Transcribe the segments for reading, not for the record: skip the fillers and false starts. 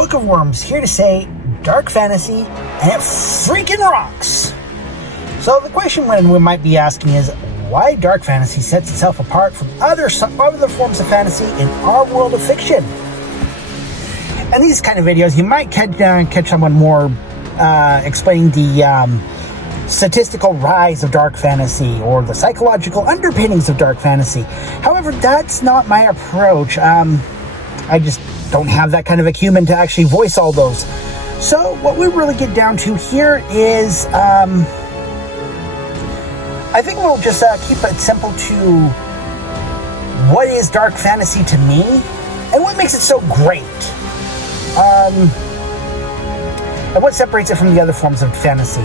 Book of Worms, here to say dark fantasy, and it freaking rocks. So the question we might be asking is, why dark fantasy sets itself apart from other forms of fantasy in our world of fiction? And these kind of videos, you might catch someone more explaining the statistical rise of dark fantasy or the psychological underpinnings of dark fantasy. However, that's not my approach. I just don't have that kind of acumen to actually voice all those. So what we really get down to here is, I think we'll just keep it simple to what is dark fantasy to me and what makes it so great. And what separates it from the other forms of fantasy.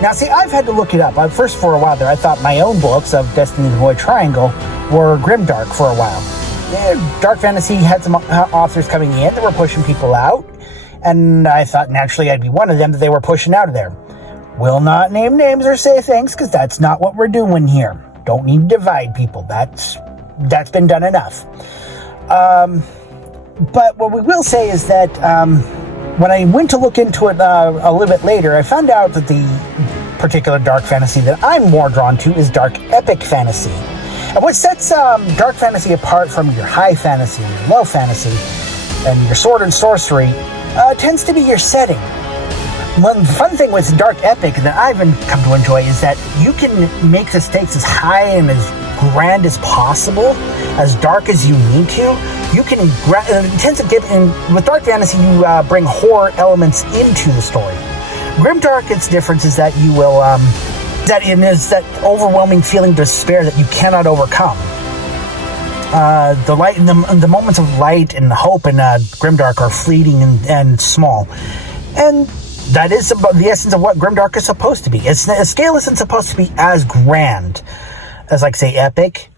Now, see, I've had to look it up. First, for a while there, I thought my own books of Destiny the Void Triangle were grimdark for a while. Dark fantasy had some authors coming in that were pushing people out, and I thought naturally I'd be one of them that they were pushing out of there. Will not name names or say things, because that's not what we're doing here. Don't need to divide people. That's been done enough. But what we will say is that when I went to look into it a little bit later, I found out that the particular dark fantasy that I'm more drawn to is dark epic fantasy. And what sets dark fantasy apart from your high fantasy, your low fantasy, and your sword and sorcery tends to be your setting. One fun thing with dark epic that I've come to enjoy is that you can make the stakes as high and as grand as possible, as dark as you need to. You can it tends to give in with dark fantasy. You bring horror elements into the story. Grimdark, its difference is that you will that overwhelming feeling of despair that you cannot overcome. The light, the moments of light and hope in Grimdark are fleeting and small, and that is about the essence of what Grimdark is supposed to be. A scale isn't supposed to be as grand as, like, say, epic.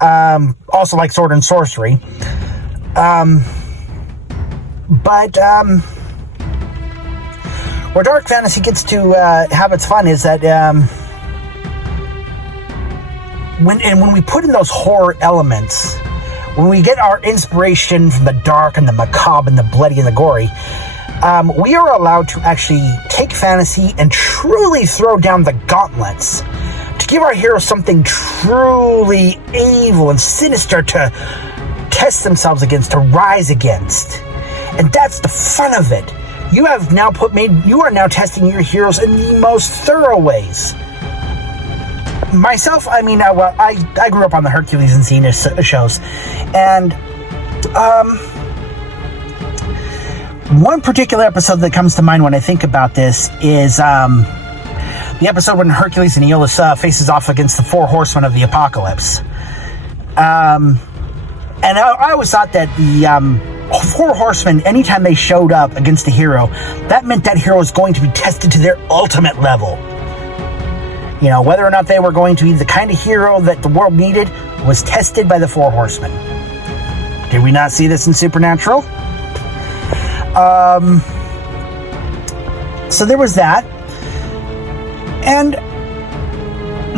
Also like sword and sorcery. But where dark fantasy gets to have its fun is that when we put in those horror elements, when we get our inspiration from the dark and the macabre and the bloody and the gory, we are allowed to actually take fantasy and truly throw down the gauntlets to give our heroes something truly evil and sinister to test themselves against, to rise against. And that's the fun of it. You are now testing your heroes in the most thorough ways. Myself, I mean, I grew up on the Hercules and Xena shows, and one particular episode that comes to mind when I think about this is the episode when Hercules and Aeolus faces off against the four horsemen of the apocalypse. And I always thought that the four horsemen, anytime they showed up against a hero, that meant that hero was going to be tested to their ultimate level. You know, whether or not they were going to be the kind of hero that the world needed was tested by the four horsemen. Did we not see this in Supernatural? So there was that. And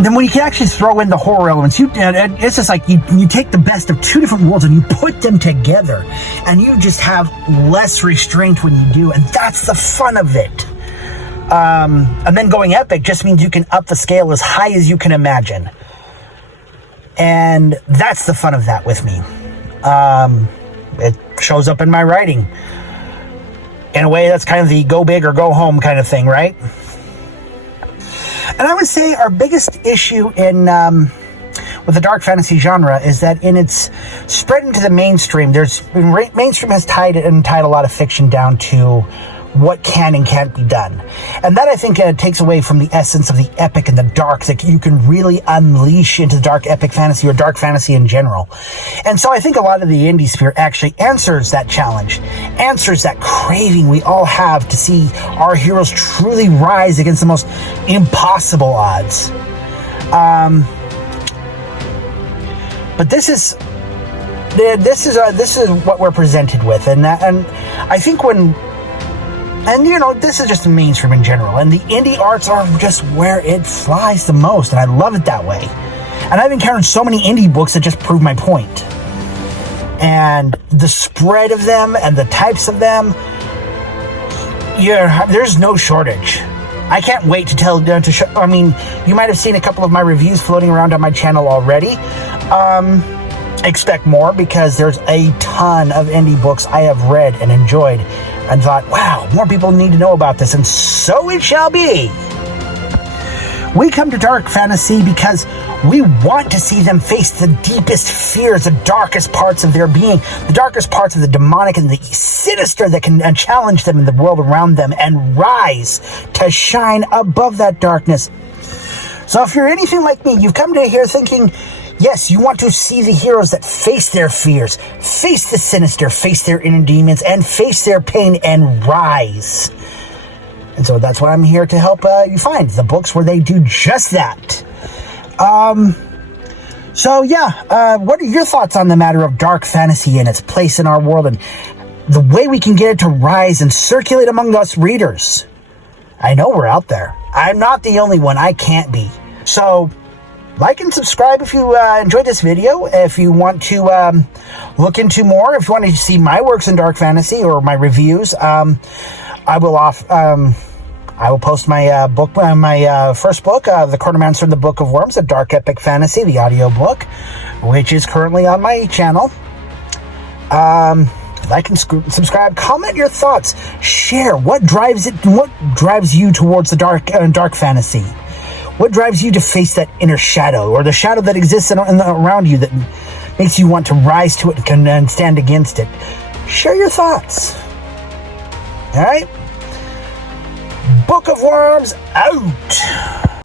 then when you can actually throw in the horror elements, it's just like you take the best of two different worlds and you put them together, and you just have less restraint when you do, and that's the fun of it. And then going epic just means you can up the scale as high as you can imagine, and that's the fun of that with me. It shows up in my writing. In a way, that's kind of the go big or go home kind of thing, right? And I would say our biggest issue with the dark fantasy genre is that in its spread into the mainstream, mainstream has tied a lot of fiction down to what can and can't be done. And that, I think, takes away from the essence of the epic and the dark that you can really unleash into dark epic fantasy or dark fantasy in general. And so I think a lot of the indie sphere actually answers that challenge, answers that craving we all have to see our heroes truly rise against the most impossible odds. But this is what we're presented with, and I think and you know, this is just the mainstream in general, and the indie arts are just where it flies the most, and I love it that way. And I've encountered so many indie books that just prove my point. And the spread of them and the types of them there's no shortage. I can't wait to show. I mean, you might have seen a couple of my reviews floating around on my channel already. Expect more, because there's a ton of indie books I have read and enjoyed and thought, wow, more people need to know about this, and so it shall be. We come to dark fantasy because we want to see them face the deepest fears, the darkest parts of their being, the darkest parts of the demonic and the sinister that can challenge them in the world around them, and rise to shine above that darkness. So if you're anything like me, you've come to here thinking, yes, you want to see the heroes that face their fears, face the sinister, face their inner demons, and face their pain and rise. And so that's what I'm here to help you find, the books where they do just that. What are your thoughts on the matter of dark fantasy and its place in our world, and the way we can get it to rise and circulate among us readers? I know we're out there. I'm not the only one. I can't be. So like and subscribe if you enjoyed this video. If you want to look into more, if you want to see my works in dark fantasy or my reviews, I will post my book, my first book, The Chronomancer and the Book of Worms, a dark epic fantasy, the audio book, which is currently on my channel. Like and subscribe, comment your thoughts, share what drives you towards the dark fantasy. What drives you to face that inner shadow, or the shadow that exists around you that makes you want to rise to it and stand against it? Share your thoughts. All right? Book of Worms out.